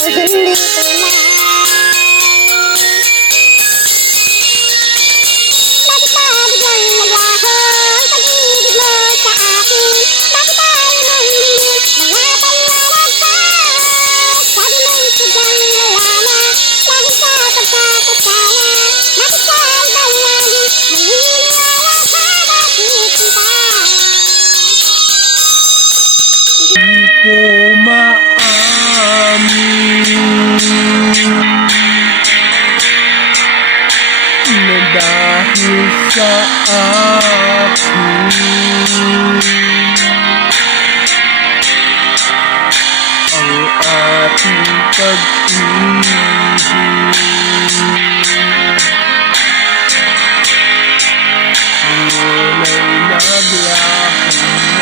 ay hindi tunay. Bakit ba biglang naglaho ang pag-ibig mo sa akin? Bakit ayaw mong lingin mga paliwanag pa? Sabi mo'y sadyang wala na dahil sa pagkakasala. Bakit ka iba'y laging naniniwala sa bakit kita? Di ko maamin na dahil sa akin ang ating pag-ibig nguna'y naglaho na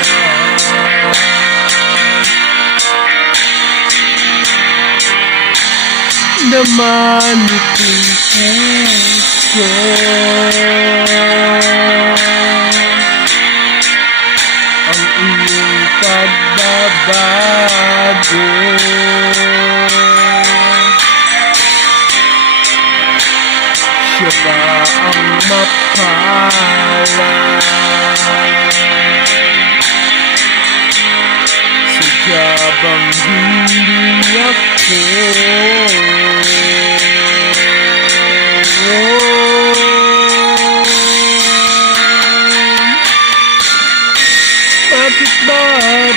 naman itong puso ang iyong pagbabago. Siya ba ang mapalad? Sadya bang hindi ako? Bakit ba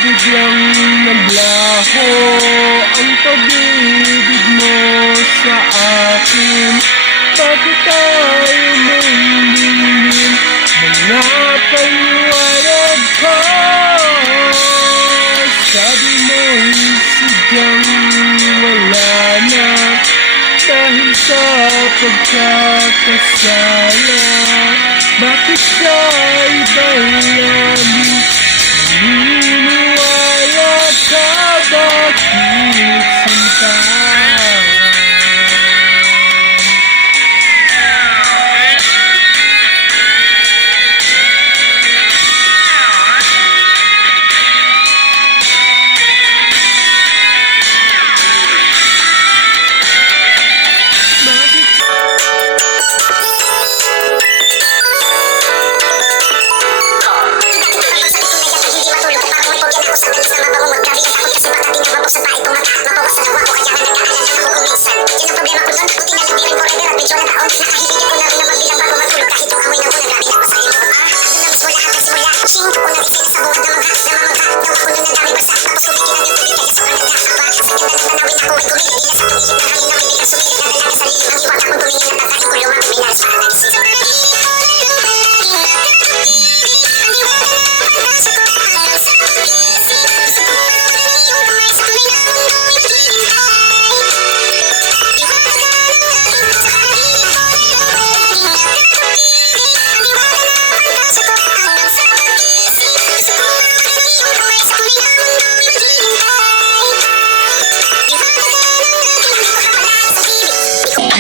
biglang naglaho ang pag-ibig mo sa akin? Bakit ayaw mong lingin mga paliwanag ko? Sabi mo'y sadyang wala na dahil sa pagkakasala. Bakit siya iba'y laging naniniwala ka? Bakit sinta?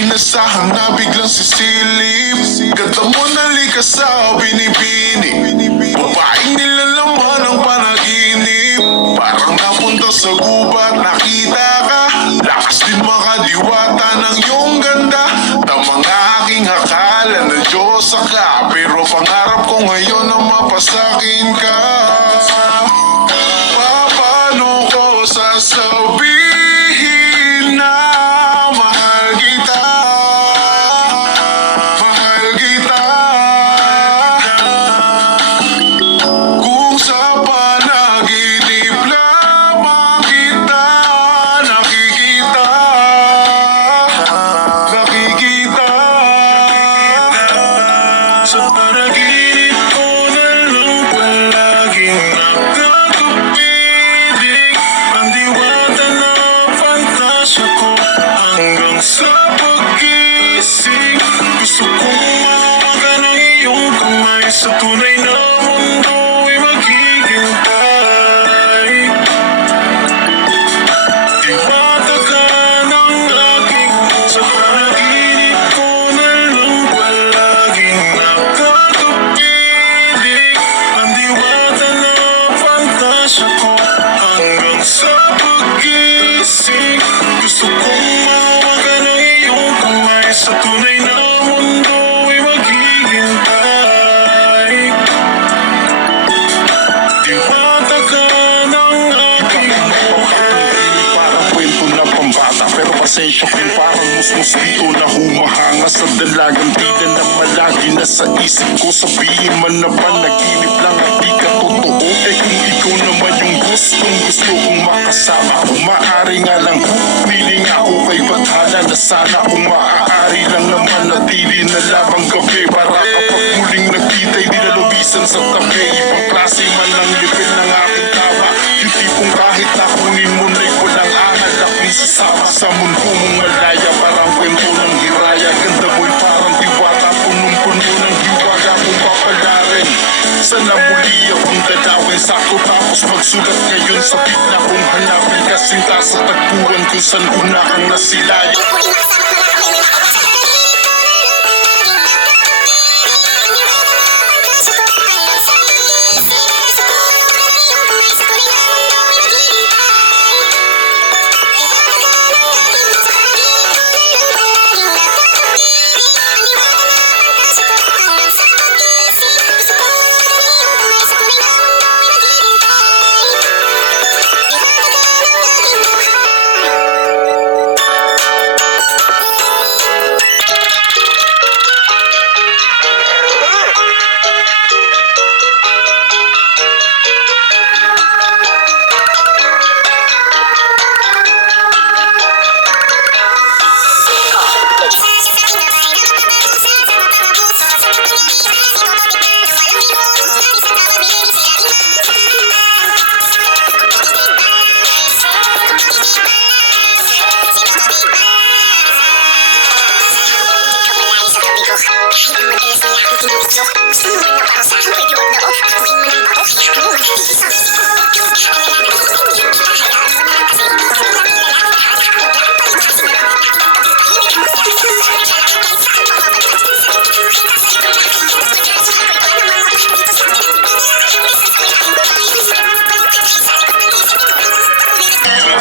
Inasahan na biglang sisilip. Ganda mo nalika sa binibini. Babaeng nilalaman ng panaginip. Parang napunta sa gubat, nakita ka. Lakas din makadiwata ng iyong ganda. Na mga aking akala na Diyos ka. Pero pangarap ko ngayon na mapasakin ka. Paano ko sasabihin na mahal kita? Mahal kita. Kung sa panaginip lamang kita nakikita. Nakikita. Sa panaginip ko na lang palaging nakatupilig ang diwata na pantasya ko hanggang sa pag-ising. Gusto kong mahawakan ang iyong kamay sa tunay na mundo'y maghihintay. Diwata ka ng aking sa panaginip ko na lang palaging nakatupilig ang diwata na pantasya ko hanggang sa pag-ibig. gising. Gusto kong mahawakan ang iyong kamay. Sa tunay na mundo ay maghihintay. Diwata ka ng aking buhay. Parang kwento na pambata, pero pasensya kung parang musmus dito na humahanga sa dalagang tila na malagi na sa isip ko. Sabihin man na panaginip lang at di ka totoo. Eh kung ikaw naman yung gusto kong makasama, kung maaari nga lang piling ako kay Bathala na sana kung maaari lang naman natili na lamang gabi. Para kapag muling nagkita'y di nalubisan sa tabi. Ibang klase man ang level ng aking tama, yung tipong kahit nakunin mo na'y walang angal akong sasama sa mundo mong malaya. Parang kwento ng hiraya, ganda mo'y parang diwata, punong-puno ng hiwaga kung papalarin. Sana muli akong dadawin, sakto tapos magsulat ngayon sa bigla kong hanapin. Kasinta sa tagpuan kung saan una ang nasilaya.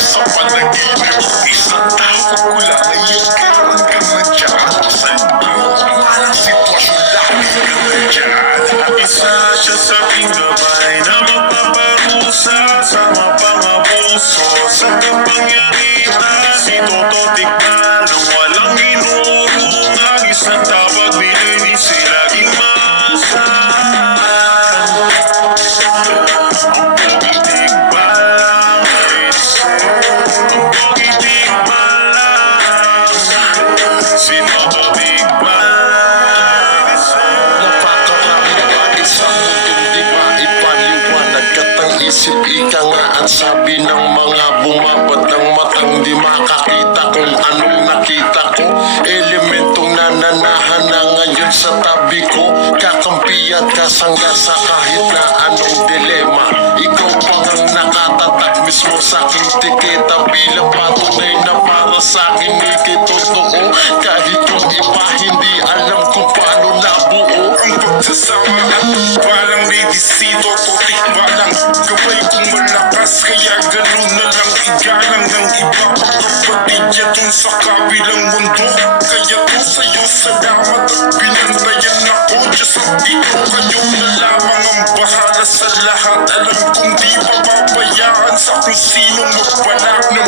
Sa panaginip, isang tao ko lang ay ikaw ka na dyan. Sa walang sitwasyon lagi ka na dyan. Isa siya sa aking gabay na magpaparusa sa mapangabuso. Sa kapangyarihan, si Toto Tikman na walang inurungang isang tawag nilinis laging masahan. Isip ika nga ang sabi ng mga bumabad ng matang di makakita kung anong nakita ko. Elementong nananahan na ngayon sa tabi ko, kakampi at kasangga sa kahit na anong dilema. Ikaw pang ang nakatatak mismo sa aking tiketa, bilang patunay na para sa akin ikay totoo. Kahit yung iba hindi alam kung paano nabuo ang pagsasama at balang medisito, totik balang gabay kong malakas, kaya ganun na lang igalang ng iba. Kapatid yatong sa kabilang mundo, kaya to sa'yo salamat at binantayan ako. Diyos at ikaw, kayo na lamang ang bahala sa lahat. Alam kong di mapabayaan sa kung sino magbalak na